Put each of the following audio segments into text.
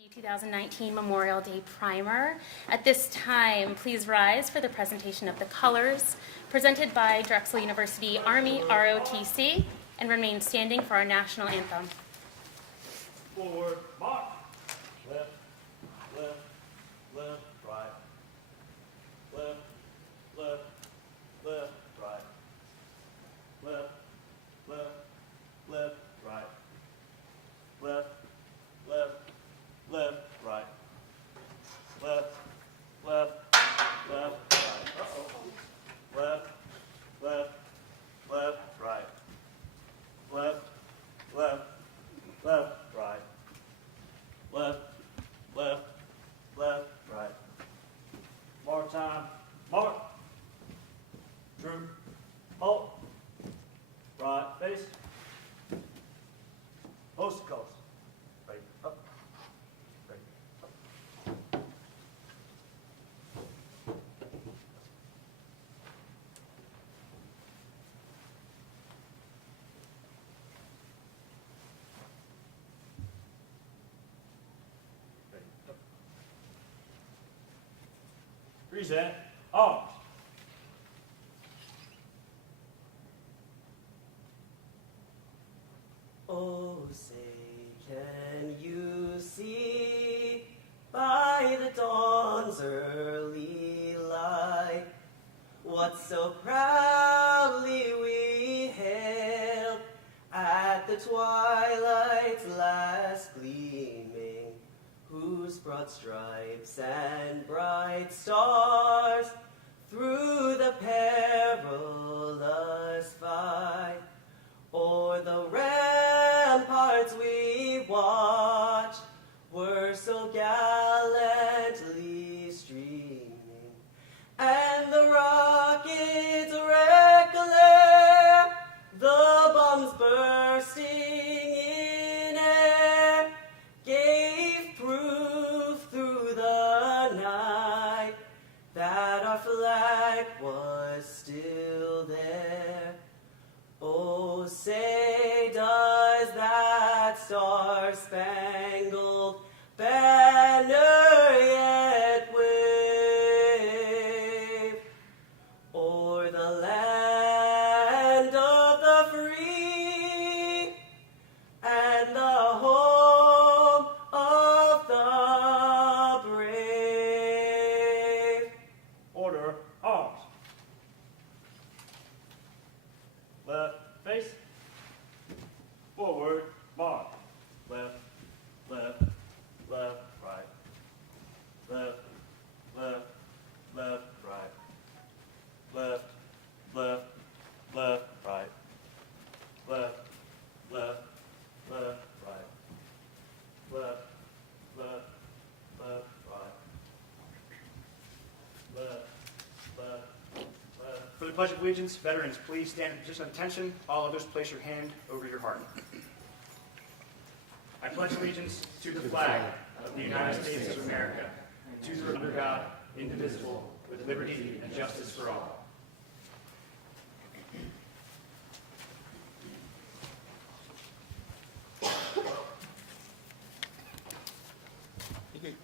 The 2019 Memorial Day Primer. At this time, please rise for the presentation of the colors presented by Drexel University Army ROTC and remain standing for our national anthem. Forward, march. Left, left, left, right. Left, left, left, right. Left, left, left, right. Left, left, left, right. Left, left, left, right. Uh-oh. Left, left, left, right. Left, left, left, right. Left, left, left, right. More time. Mark. Troop. Halt. Right. Face. Coast to coast. Right. Up. Right. Up. Right. Up. Reset. Arms. Oh, say, can you see by the dawn's early light what so proudly we hailed at the twilight's last gleaming, whose broad stripes and bright stars through the perilous fight o'er the ramparts we watched were so gallantly streaming, and the rockets' red glare, the bombs bursting in air, gave proof through the night that our flag was still there. Oh, say does that star-spangled banner yet wave o'er the land of the free and the home of the brave? Order. Arms. Left. Face. Forward. March. Left. Left. Left. Right. Left. Left. Left. Right. Left. Left. Left. Right. Left. Left. Left. Right. Left. Left. Left. Right. Left. Left. Left. For the Pledge of Allegiance, veterans, please stand in position of attention. All others, place your hand over your heart. I pledge allegiance to the flag of the United States of America, to the under God, indivisible, with liberty and justice for all. You could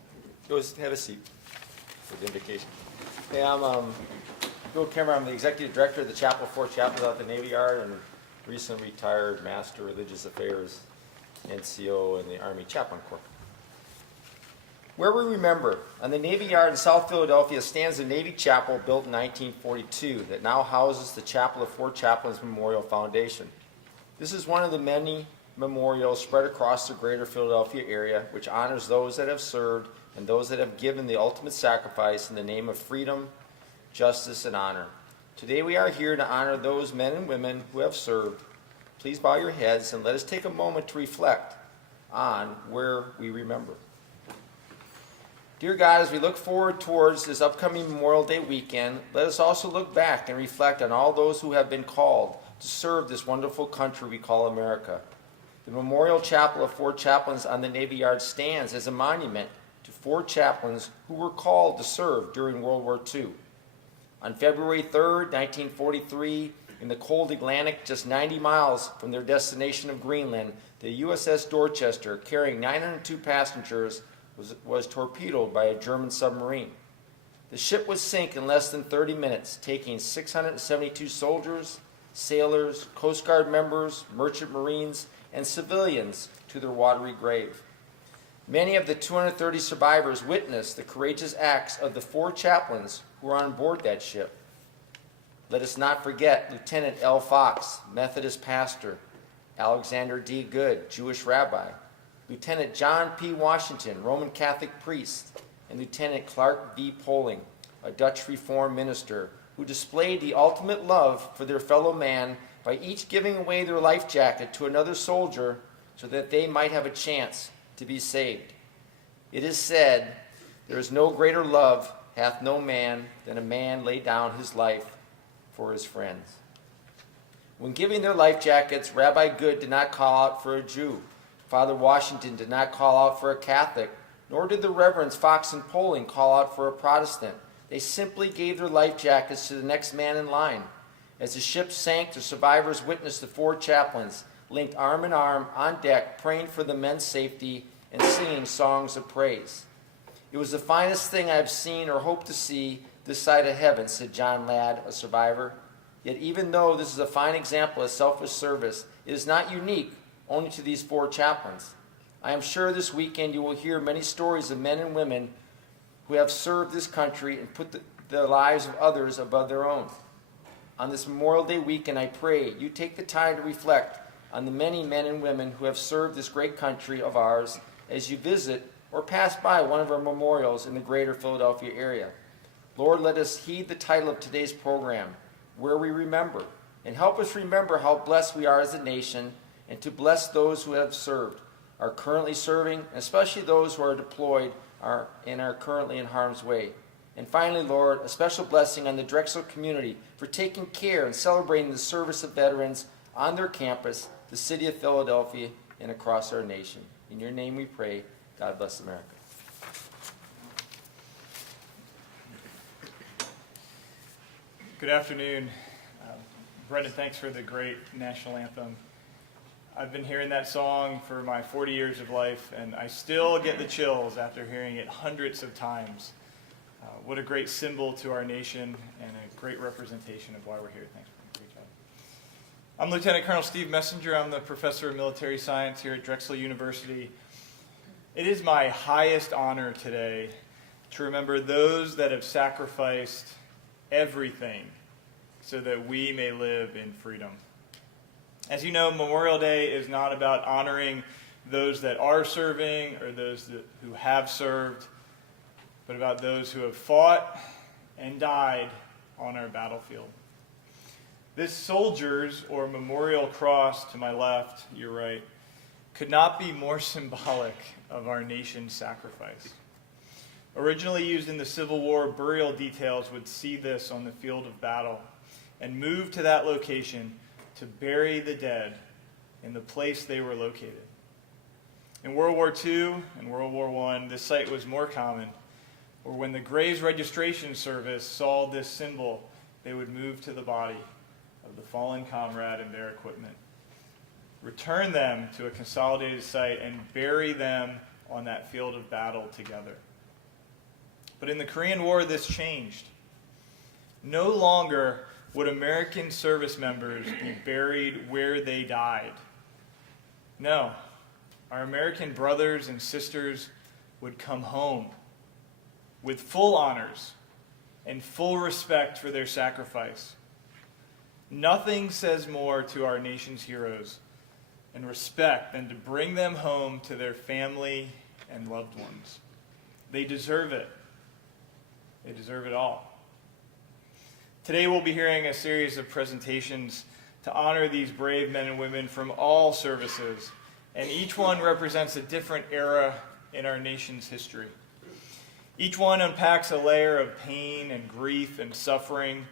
go have a seat for the invocation. Hey, I'm Bill Kimmer. I'm the Executive Director of the Chapel of Four Chapels out at the Navy Yard and recently retired Master of Religious Affairs, NCO in the Army Chaplain Corps. Where we remember, on the Navy Yard in South Philadelphia stands the Navy Chapel built in 1942 that now houses the Chapel of Four Chaplains Memorial Foundation. This is one of the many memorials spread across the greater Philadelphia area which honors those that have served and those that have given the ultimate sacrifice in the name of freedom, justice, and honor. Today we are here to honor those men and women who have served. Please bow your heads and let us take a moment to reflect on where we remember. Dear God, as we look forward towards this upcoming Memorial Day weekend, let us also look back and reflect on all those who have been called to serve this wonderful country we call America. The Memorial Chapel of Four Chaplains on the Navy Yard stands as a monument to four chaplains who were called to serve during World War II. On February 3rd, 1943, in the cold Atlantic, just 90 miles from their destination of Greenland, the USS Dorchester, carrying 902 passengers, was torpedoed by a German submarine. The ship would sink in less than 30 minutes, taking 672 soldiers, sailors, Coast Guard members, merchant marines, and civilians to their watery grave. Many of the 230 survivors witnessed the courageous acts of the 4 chaplains who were on board that ship. Let us not forget Lieutenant L. Fox, Methodist pastor, Alexander D. Good, Jewish rabbi, Lieutenant John P. Washington, Roman Catholic priest, and Lieutenant Clark V. Poling, a Dutch Reformed minister, who displayed the ultimate love for their fellow man by each giving away their life jacket to another soldier so that they might have a chance to be saved. It is said, "There is no greater love hath no man than a man lay down his life for his friends." When giving their life jackets, Rabbi Good did not call out for a Jew. Father Washington did not call out for a Catholic, nor did the Reverends Fox and Poling call out for a Protestant. They simply gave their life jackets to the next man in line. As the ship sank, the survivors witnessed the 4 chaplains linked arm in arm on deck, praying for the men's safety and singing songs of praise. "It was the finest thing I have seen or hope to see this side of heaven," said John Ladd, a survivor. Yet even though this is a fine example of selfless service, it is not unique only to these 4 chaplains. I am sure this weekend you will hear many stories of men and women who have served this country and put the lives of others above their own. On this Memorial Day weekend, I pray you take the time to reflect on the many men and women who have served this great country of ours as you visit or pass by one of our memorials in the greater Philadelphia area. Lord, let us heed the title of today's program, Where We Remember, and help us remember how blessed we are as a nation and to bless those who have served, are currently serving, and especially those who are deployed and are currently in harm's way. And finally, Lord, a special blessing on the Drexel community for taking care and celebrating the service of veterans on their campus, the city of Philadelphia, and across our nation. In your name we pray. God bless America. Good afternoon. Brendan, thanks for the great national anthem. I've been hearing that song for my 40 years of life, and I still get the chills after hearing it hundreds of times. What a great symbol to our nation and a great representation of why we're here. Thanks for doing a great job. I'm Lieutenant Colonel Steve Messenger. I'm the professor of military science here at Drexel University. It is my highest honor today to remember those that have sacrificed everything so that we may live in freedom. As you know, Memorial Day is not about honoring those that are serving or those who have served, but about those who have fought and died on our battlefield. This soldier's or memorial cross to my left, your right, could not be more symbolic of our nation's sacrifice. Originally used in the Civil War, burial details would see this on the field of battle and move to that location to bury the dead in the place they were located. In World War II and World War I, this site was more common, or when the Graves Registration Service saw this symbol, they would move to the body of the fallen comrade and their equipment, return them to a consolidated site, and bury them on that field of battle together. But in the Korean War, this changed. No longer would American service members be buried where they died. No, our American brothers and sisters would come home with full honors and full respect for their sacrifice. Nothing says more to our nation's heroes and respect than to bring them home to their family and loved ones. They deserve it. They deserve it all. Today we'll be hearing a series of presentations to honor these brave men and women from all services, and each one represents a different era in our nation's history. Each one unpacks a layer of pain and grief and suffering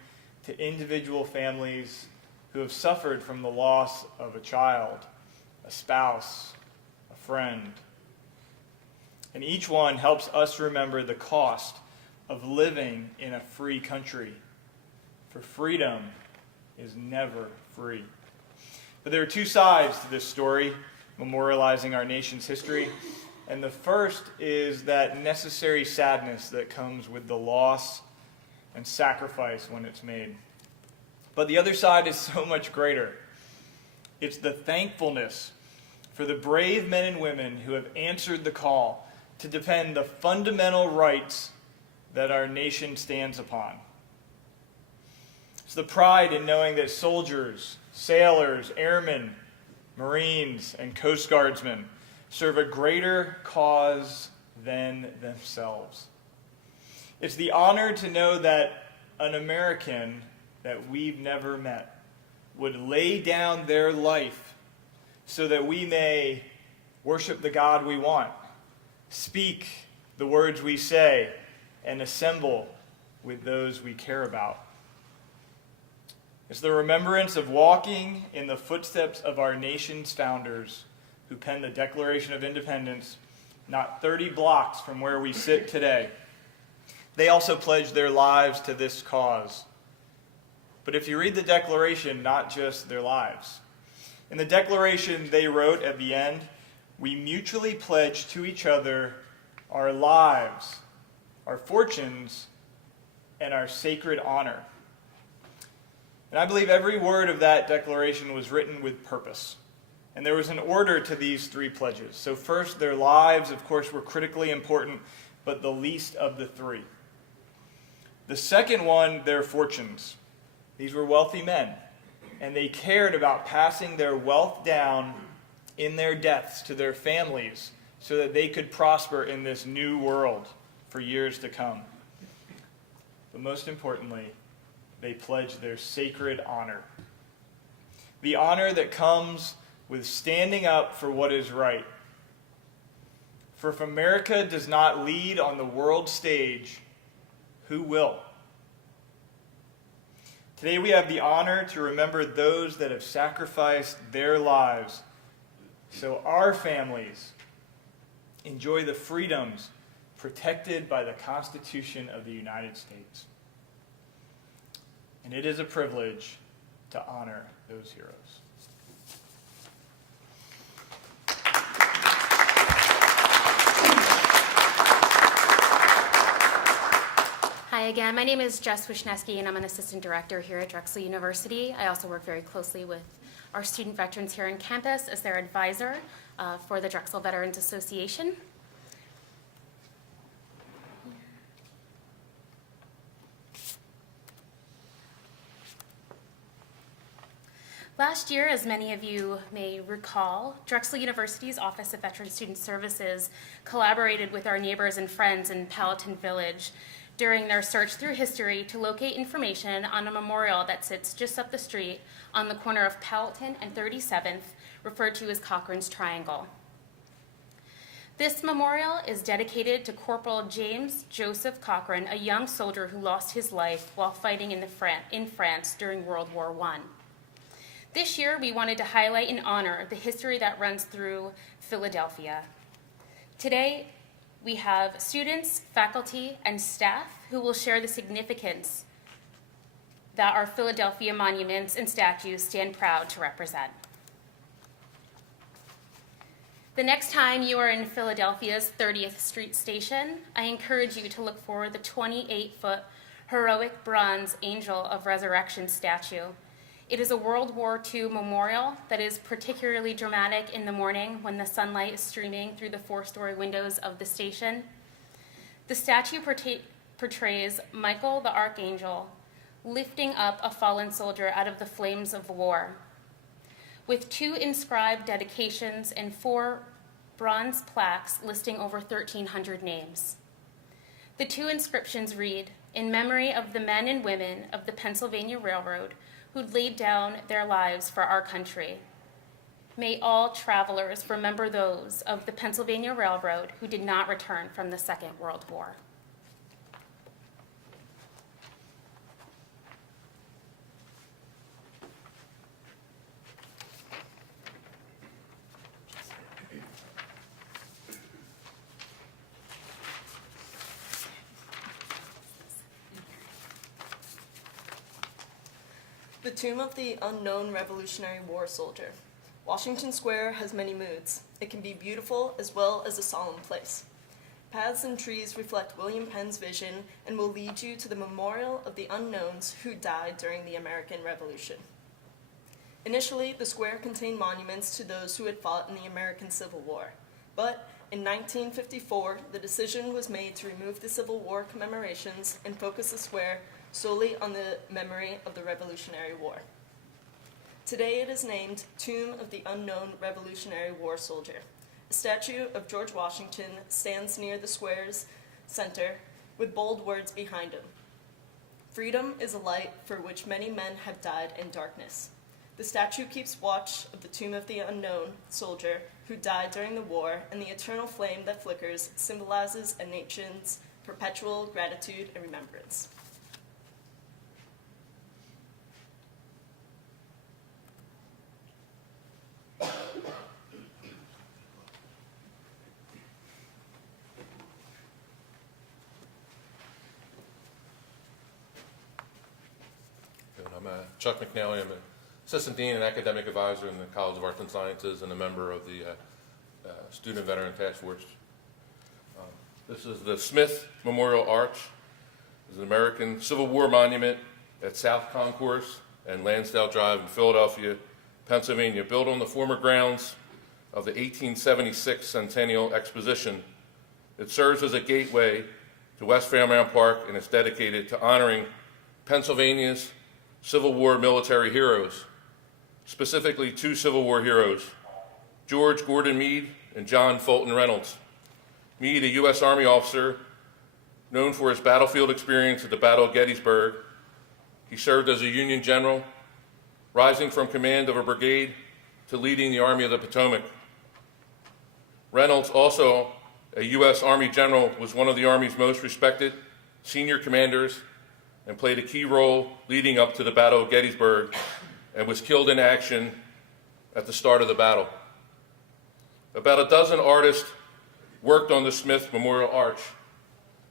to individual families who have suffered from the loss of a child, a spouse, a friend. And each one helps us remember the cost of living in a free country. For freedom is never free. But there are 2 sides to this story, memorializing our nation's history. And the first is that necessary sadness that comes with the loss and sacrifice when it's made. But the other side is so much greater. It's the thankfulness for the brave men and women who have answered the call to defend the fundamental rights that our nation stands upon. It's the pride in knowing that soldiers, sailors, airmen, Marines, and Coast Guardsmen serve a greater cause than themselves. It's the honor to know that an American that we've never met would lay down their life so that we may worship the God we want, speak the words we say, and assemble with those we care about. It's the remembrance of walking in the footsteps of our nation's founders who penned the Declaration of Independence not 30 blocks from where we sit today. They also pledged their lives to this cause. But if you read the Declaration, not just their lives. In the Declaration, they wrote at the end, "We mutually pledge to each other our lives, our fortunes, and our sacred honor." And I believe every word of that declaration was written with purpose. And there was an order to these three pledges. So first, their lives, of course, were critically important, but the least of the three. The second one, their fortunes. These were wealthy men, and they cared about passing their wealth down in their deaths to their families so that they could prosper in this new world for years to come. But most importantly, they pledged their sacred honor. The honor that comes with standing up for what is right. For if America does not lead on the world stage, who will? Today we have the honor to remember those that have sacrificed their lives so our families enjoy the freedoms protected by the Constitution of the United States. And it is a privilege to honor those heroes. Hi again, my name is Jess Wisniewski, and I'm an assistant director here at Drexel University. I also work very closely with our student veterans here on campus as their advisor for the Drexel Veterans Association. Last year, as many of you may recall, Drexel University's Office of Veteran Student Services collaborated with our neighbors and friends in Powhatan Village during their search through history to locate information on a memorial that sits just up the street on the corner of Powhatan and 37th, referred to as Cochran's Triangle. This memorial is dedicated to Corporal James Joseph Cochran, a young soldier who lost his life while fighting in France during World War I. This year, we wanted to highlight and honor the history that runs through Philadelphia. Today, we have students, faculty, and staff who will share the significance that our Philadelphia monuments and statues stand proud to represent. The next time you are in Philadelphia's 30th Street Station, I encourage you to look for the 28-foot heroic bronze Angel of Resurrection statue. It is a World War II memorial that is particularly dramatic in the morning when the sunlight is streaming through the 4-story windows of the station. The statue portrays Michael the Archangel lifting up a fallen soldier out of the flames of war, with 2 inscribed dedications and 4 bronze plaques listing over 1,300 names. The 2 inscriptions read, "In memory of the men and women of the Pennsylvania Railroad who laid down their lives for our country. May all travelers remember those of the Pennsylvania Railroad who did not return from the Second World War." The Tomb of the Unknown Revolutionary War Soldier. Washington Square has many moods. It can be beautiful as well as a solemn place. Paths and trees reflect William Penn's vision and will lead you to the memorial of the unknowns who died during the American Revolution. Initially, the square contained monuments to those who had fought in the American Civil War, but in 1954, the decision was made to remove the Civil War commemorations and focus the square solely on the memory of the Revolutionary War. Today it is named Tomb of the Unknown Revolutionary War Soldier. A statue of George Washington stands near the square's center with bold words behind him. Freedom is a light for which many men have died in darkness. The statue keeps watch of the tomb of the unknown soldier who died during the war, and the eternal flame that flickers symbolizes a nation's perpetual gratitude and remembrance. I'm Chuck McNally. I'm an assistant dean and academic advisor in the College of Arts and Sciences and a member of the Student Veteran Task Force. This is the Smith Memorial Arch. It's an American Civil War monument at South Concourse and Lansdale Drive in Philadelphia, Pennsylvania, built on the former grounds of the 1876 Centennial Exposition. It serves as a gateway to West Fairmount Park, and it's dedicated to honoring Pennsylvania's Civil War military heroes, specifically two Civil War heroes, George Gordon Meade and John Fulton Reynolds. Meade, a U.S. Army officer known for his battlefield experience at the Battle of Gettysburg. He served as a Union general, rising from command of a brigade to leading the Army of the Potomac. Reynolds, also a U.S. Army general, was one of the Army's most respected senior commanders and played a key role leading up to the Battle of Gettysburg, and was killed in action at the start of the battle. About a dozen artists worked on the Smith Memorial Arch,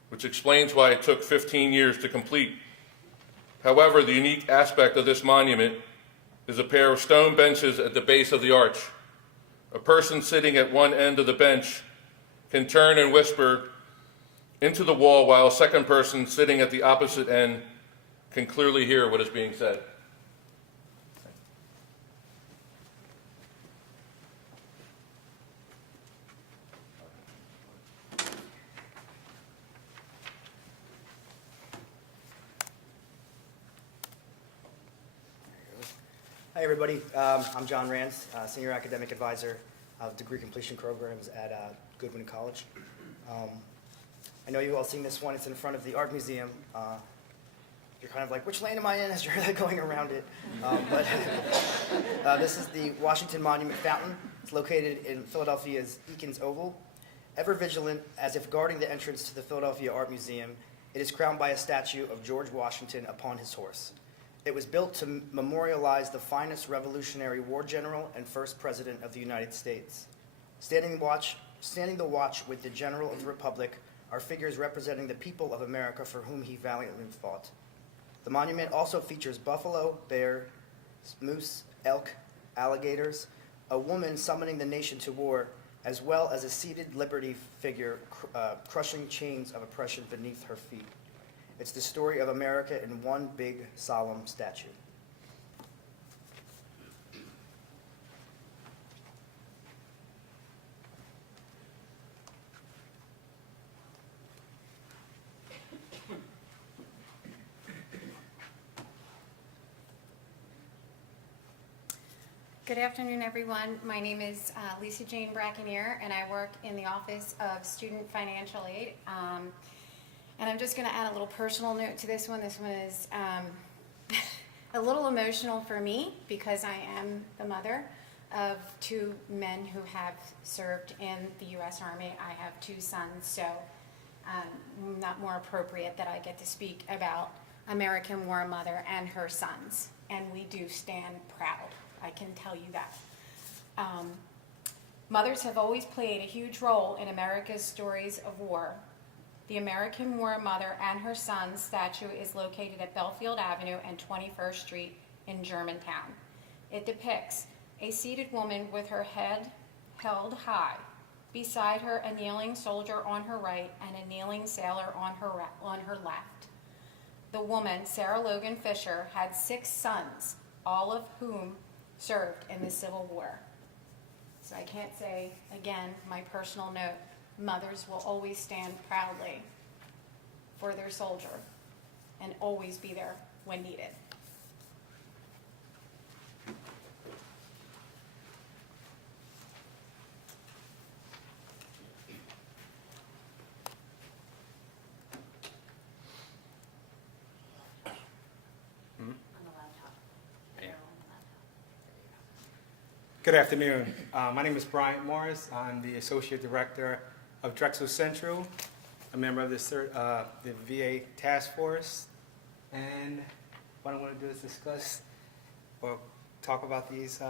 which explains why it took 15 years to complete. However, the unique aspect of this monument is a pair of stone benches at the base of the arch. A person sitting at one end of the bench can turn and whisper into the wall, while a second person sitting at the opposite end can clearly hear what is being said. Hi, everybody. I'm John Rance, Senior Academic Advisor of Degree Completion Programs at Goodwin College. I know you've all seen this one. It's in front of the Art Museum. You're kind of like, which lane am I in as you're going around it? But this is the Washington Monument Fountain. It's located in Philadelphia's Eakins Oval. Ever vigilant, as if guarding the entrance to the Philadelphia Art Museum, it is crowned by a statue of George Washington upon his horse. It was built to memorialize the finest Revolutionary War general and first president of the United States. Standing the watch with the General of the Republic are figures representing the people of America for whom he valiantly fought. The monument also features buffalo, bear, moose, elk, alligators, a woman summoning the nation to war, as well as a seated liberty figure crushing chains of oppression beneath her feet. It's the story of America in one big, solemn statue. Good afternoon, everyone. My name is Lisa Jane Brackenier, and I work in the Office of Student Financial Aid. And I'm just going to add a little personal note to this one. This one is a little emotional for me because I am the mother of two men who have served in the U.S. Army. I have two sons, so not more appropriate that I get to speak about American War Mother and her sons. And we do stand proud. I can tell you that. Mothers have always played a huge role in America's stories of war. The American War Mother and her son statue is located at Belfield Avenue and 21st Street in Germantown. It depicts a seated woman with her head held high. Beside her, a kneeling soldier on her right and a kneeling sailor on her left. The woman, Sarah Logan Fisher, had 6 sons, all of whom served in the Civil War. So I can't say, again, my personal note, mothers will always stand proudly for their soldier and always be there when needed. Good afternoon. My name is Bryant Morris. I'm the Associate Director of Drexel Central, a member of the VA Task Force. And what I want to do is discuss or talk about these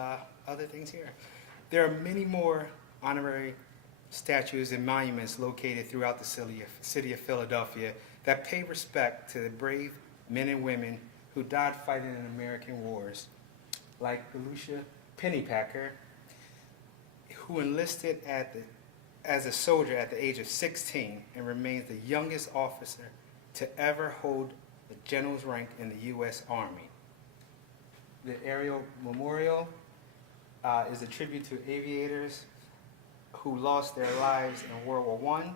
other things here. There are many more honorary statues and monuments located throughout the city of Philadelphia that pay respect to the brave men and women who died fighting in American wars, like Lucia Pennypacker, who enlisted as a soldier at the age of 16 and remains the youngest officer to ever hold the general's rank in the U.S. Army. The Aerial Memorial is a tribute to aviators who lost their lives in World War I.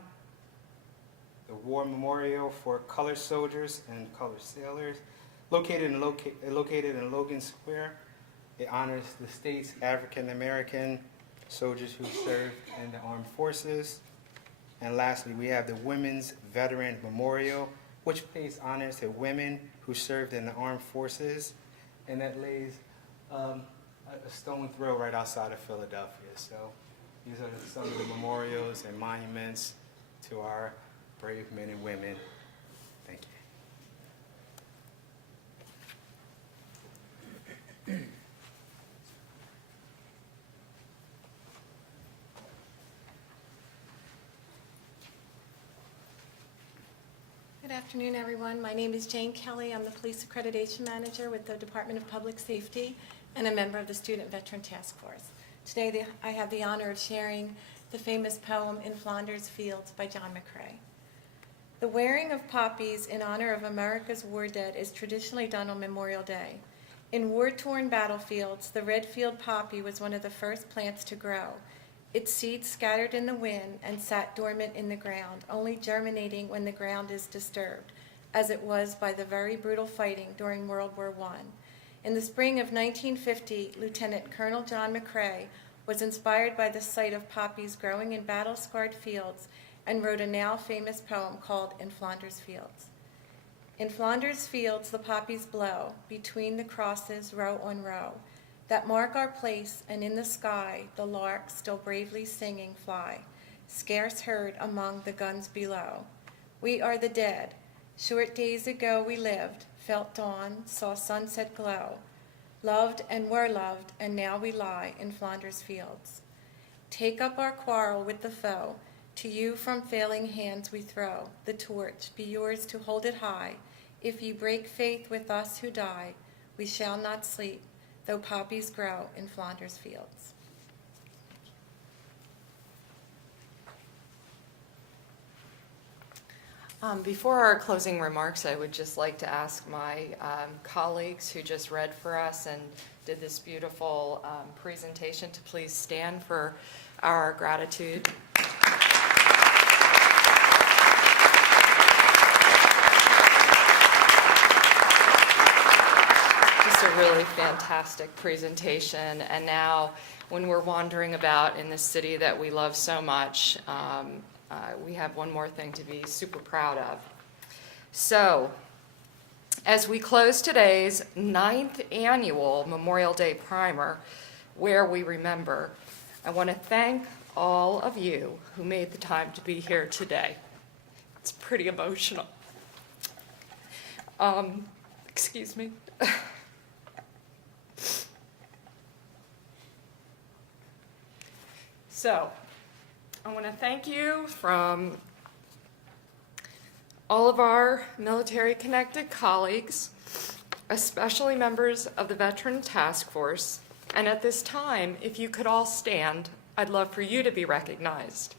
The War Memorial for Colored Soldiers and Colored Sailors, located in Logan Square. It honors the state's African American soldiers who served in the armed forces. And lastly, we have the Women's Veteran Memorial, which pays honors to women who served in the armed forces, and that lays a stone throw right outside of Philadelphia. So these are some of the memorials and monuments to our brave men and women. Thank you. Good afternoon, everyone. My name is Jane Kelly. I'm the Police Accreditation Manager with the Department of Public Safety and a member of the Student Veteran Task Force. Today, I have the honor of sharing the famous poem In Flanders Fields by John McCrae. The wearing of poppies in honor of America's war dead is traditionally done on Memorial Day. In war-torn battlefields, the red field poppy was one of the first plants to grow. Its seeds scattered in the wind and sat dormant in the ground, only germinating when the ground is disturbed, as it was by the very brutal fighting during World War I. In the spring of 1950, Lieutenant Colonel John McCrae was inspired by the sight of poppies growing in battle-scarred fields and wrote a now famous poem called In Flanders Fields. In Flanders Fields the poppies blow, between the crosses row on row, that mark our place, and in the sky the larks still bravely singing fly, scarce heard among the guns below. We are the dead. Short days ago we lived, felt dawn, saw sunset glow, loved and were loved, and now we lie in Flanders Fields. Take up our quarrel with the foe, to you from failing hands we throw the torch, be yours to hold it high. If you break faith with us who die, we shall not sleep, though poppies grow in Flanders Fields. Before our closing remarks, I would just like to ask my colleagues who just read for us and did this beautiful presentation to please stand for our gratitude. Just a really fantastic presentation. And now, when we're wandering about in this city that we love so much, we have one more thing to be super proud of. So, as we close today's 9th annual Memorial Day Primer, Where We Remember, I want to thank all of you who made the time to be here today. It's pretty emotional. Excuse me. So, I want to thank you from all of our military-connected colleagues, especially members of the Veteran Task Force And at this time, if you could all stand, I'd love for you to be recognized.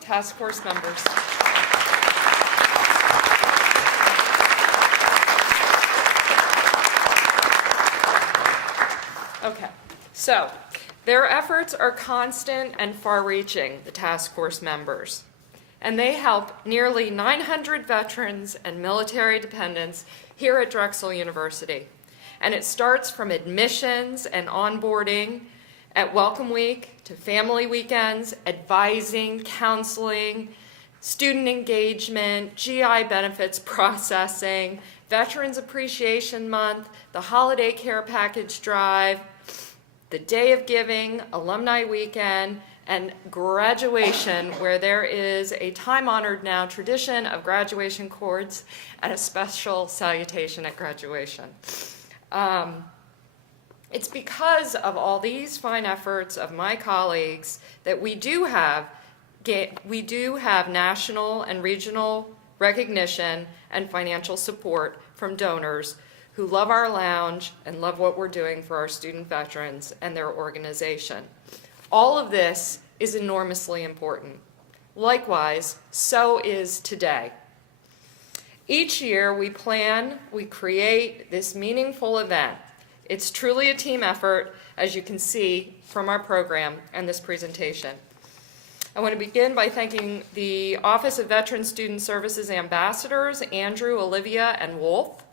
Task force members. Okay, so their efforts are constant and far-reaching, the task force members, and they help nearly 900 veterans and military dependents here at Drexel University. And it starts from admissions and onboarding at Welcome Week to family weekends, advising, counseling, student engagement, GI benefits processing, Veterans Appreciation Month, the Holiday Care Package Drive, the Day of Giving, Alumni Weekend, and graduation, where there is a time-honored now tradition of graduation cords and a special salutation at graduation. It's because of all these fine efforts of my colleagues that we do have national and regional recognition and financial support from donors who love our lounge and love what we're doing for our student veterans and their organization. All of this is enormously important. Likewise, so is today. Each year we create this meaningful event. It's truly a team effort, as you can see from our program and this presentation. I want to begin by thanking the Office of Veteran Student Services Ambassadors, Andrew, Olivia, and Wolf.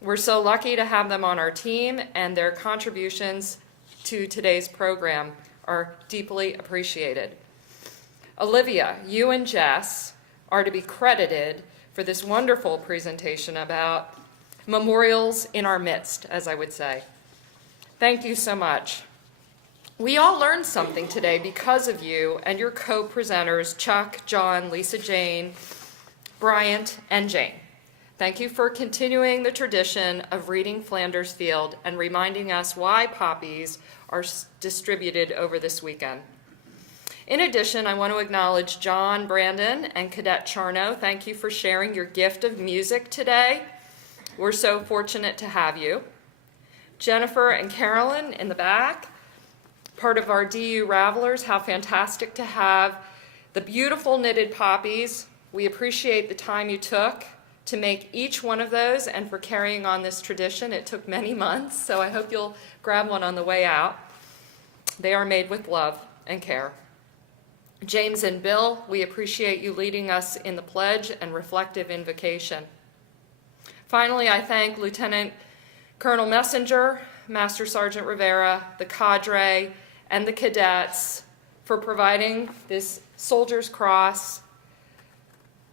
We're so lucky to have them on our team, and their contributions to today's program are deeply appreciated. Olivia, you and Jess are to be credited for this wonderful presentation about memorials in our midst, as I would say. Thank you so much. We all learned something today because of you and your co-presenters, Chuck, John, Lisa Jane, Bryant, and Jane. Thank you for continuing the tradition of reading Flanders Field and reminding us why poppies are distributed over this weekend. In addition, I want to acknowledge John, Brandon, and Cadet Charno. Thank you for sharing your gift of music today. We're so fortunate to have you. Jennifer and Carolyn in the back, part of our DU Ravelers. How fantastic to have the beautiful knitted poppies. We appreciate the time you took to make each one of those and for carrying on this tradition. It took many months, so I hope you'll grab one on the way out. They are made with love and care. James and Bill, we appreciate you leading us in the pledge and reflective invocation. Finally, I thank Lieutenant Colonel Messenger, Master Sergeant Rivera, the cadre, and the cadets for providing this soldier's cross,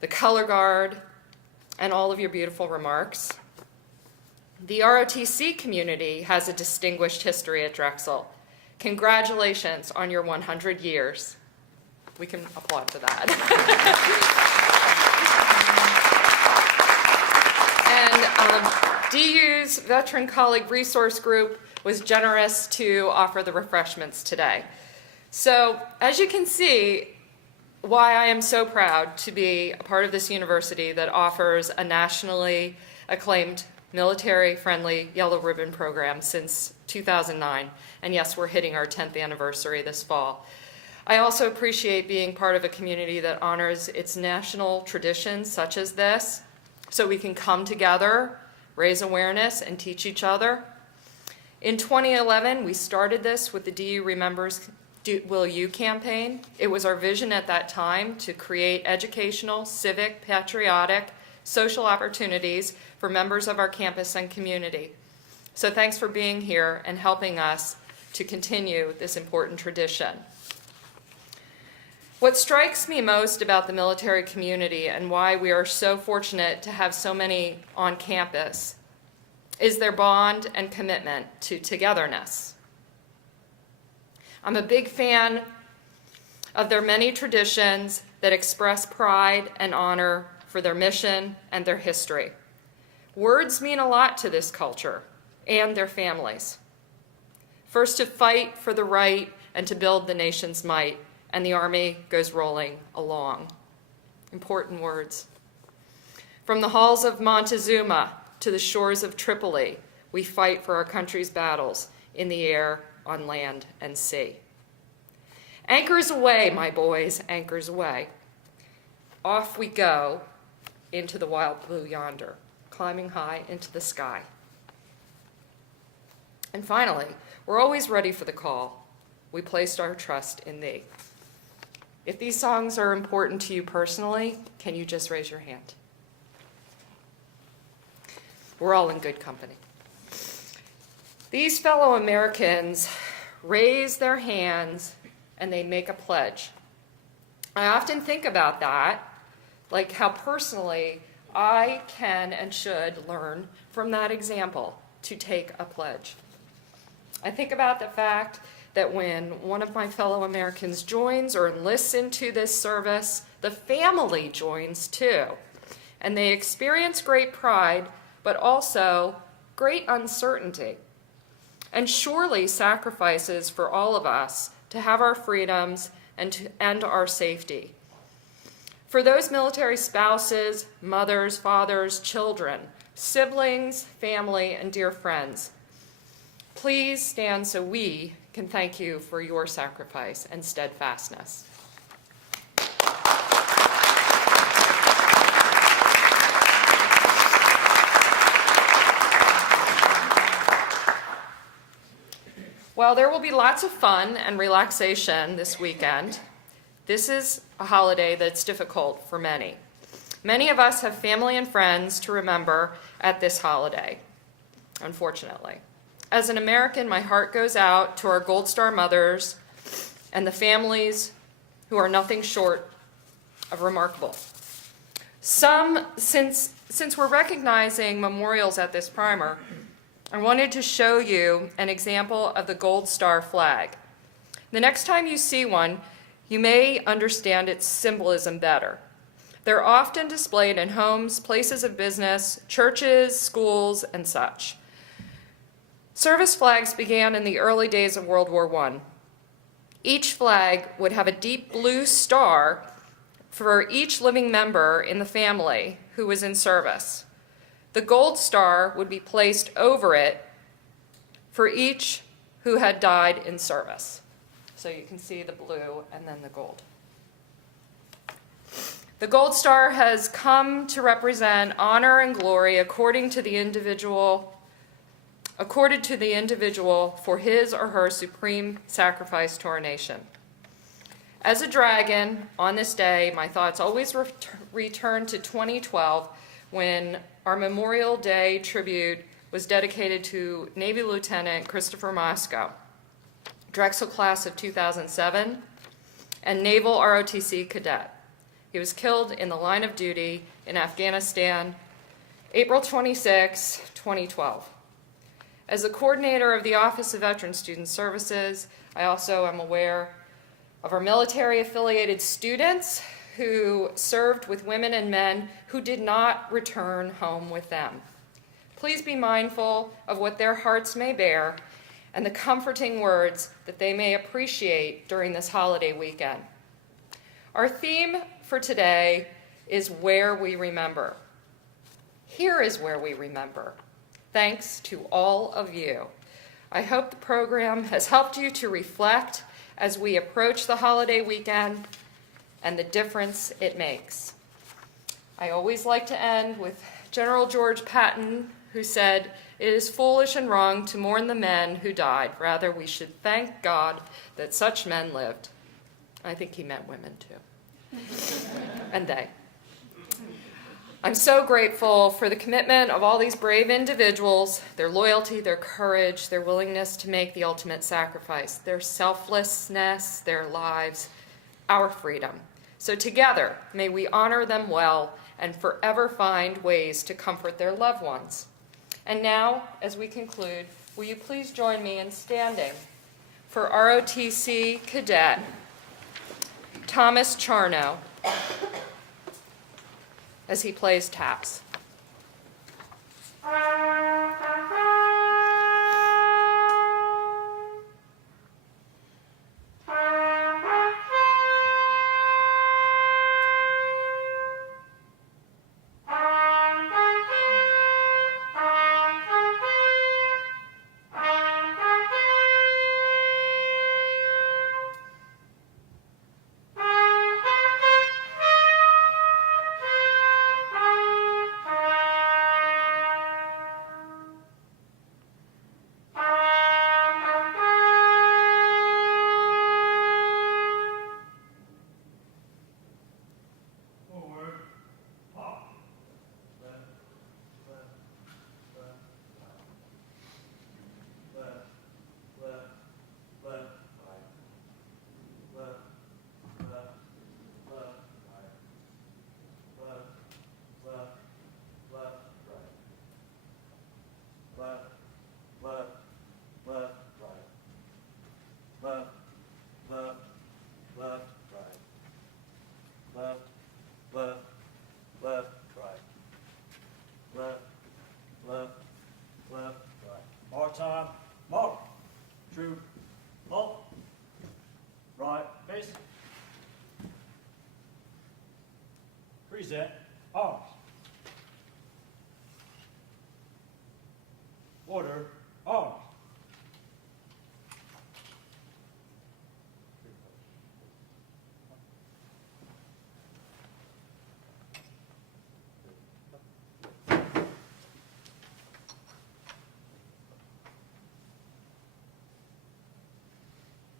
the color guard, and all of your beautiful remarks. The ROTC community has a distinguished history at Drexel. Congratulations on your 100 years. We can applaud for that. And DU's Veteran Colleague Resource Group was generous to offer the refreshments today. So, as you can see, why I am so proud to be a part of this university that offers a nationally acclaimed military-friendly yellow ribbon program since 2009. And yes, we're hitting our 10th anniversary this fall. I also appreciate being part of a community that honors its national traditions such as this, so we can come together, raise awareness, and teach each other. In 2011, we started this with the DU Remembers Will You campaign. It was our vision at that time to create educational, civic, patriotic, social opportunities for members of our campus and community. So thanks for being here and helping us to continue this important tradition. What strikes me most about the military community and why we are so fortunate to have so many on campus is their bond and commitment to togetherness. I'm a big fan of their many traditions that express pride and honor for their mission and their history. Words mean a lot to this culture and their families. First to fight for the right and to build the nation's might, and the Army goes rolling along. Important words. From the halls of Montezuma to the shores of Tripoli, we fight for our country's battles. in the air, on land, and sea. Anchors away, my boys, anchors away. Off we go into the wild blue yonder, climbing high into the sky. And finally, we're always ready for the call. We placed our trust in thee. If these songs are important to you personally, can you just raise your hand? We're all in good company. These fellow Americans raise their hands and they make a pledge. I often think about that, like how personally I can and should learn from that example to take a pledge. I think about the fact that when one of my fellow Americans joins or enlists into this service, the family joins too. And they experience great pride, but also great uncertainty. And surely sacrifices for all of us to have our freedoms and our safety. For those military spouses, mothers, fathers, children, siblings, family, and dear friends, please stand so we can thank you for your sacrifice and steadfastness. While there will be lots of fun and relaxation this weekend, this is a holiday that's difficult for many. Many of us have family and friends to remember at this holiday, unfortunately. As an American, my heart goes out to our Gold Star mothers and the families who are nothing short of remarkable. Since we're recognizing memorials at this primer, I wanted to show you an example of the Gold Star flag. The next time you see one, you may understand its symbolism better. They're often displayed in homes, places of business, churches, schools, and such. Service flags began in the early days of World War I. Each flag would have a deep blue star for each living member in the family who was in service. The gold star would be placed over it for each who had died in service. So you can see the blue and then the gold. The gold star has come to represent honor and glory accorded to the individual for his or her supreme sacrifice to our nation. As a dragon, on this day, my thoughts always return to 2012 when our Memorial Day tribute was dedicated to Navy Lieutenant Christopher Moscow, Drexel class of 2007, and Naval ROTC cadet. He was killed in the line of duty in Afghanistan, April 26, 2012. As the coordinator of the Office of Veteran Student Services, I also am aware of our military-affiliated students who served with women and men who did not return home with them. Please be mindful of what their hearts may bear and the comforting words that they may appreciate during this holiday weekend. Our theme for today is Where We Remember. Here is where we remember. Thanks to all of you. I hope the program has helped you to reflect as we approach the holiday weekend and the difference it makes. I always like to end with General George Patton, who said, "It is foolish and wrong to mourn the men who died. Rather, we should thank God that such men lived." I think he meant women too. And they. I'm so grateful for the commitment of all these brave individuals, their loyalty, their courage, their willingness to make the ultimate sacrifice, their selflessness, their lives, our freedom. So together, may we honor them well and forever find ways to comfort their loved ones. And now, as we conclude, will you please join me in standing for ROTC Cadet Thomas Charno as he plays taps. Hard time. Mark. True. Halt. Right. Face. Present. Arms. Order. Arms.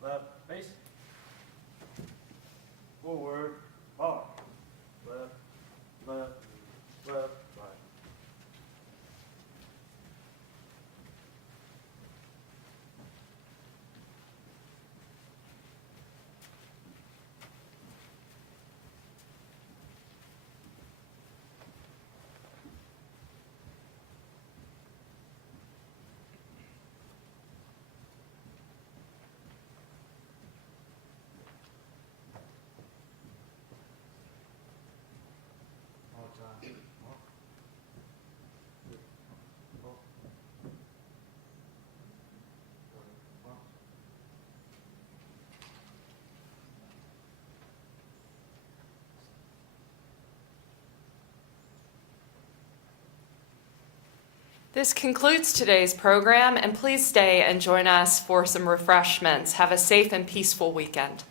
Left. Face. Forward. Arm. Left. Left. Left. Right. Hard time. Mark. Halt. Order. Arms. This concludes today's program, and please stay and join us for some refreshments. Have a safe and peaceful weekend.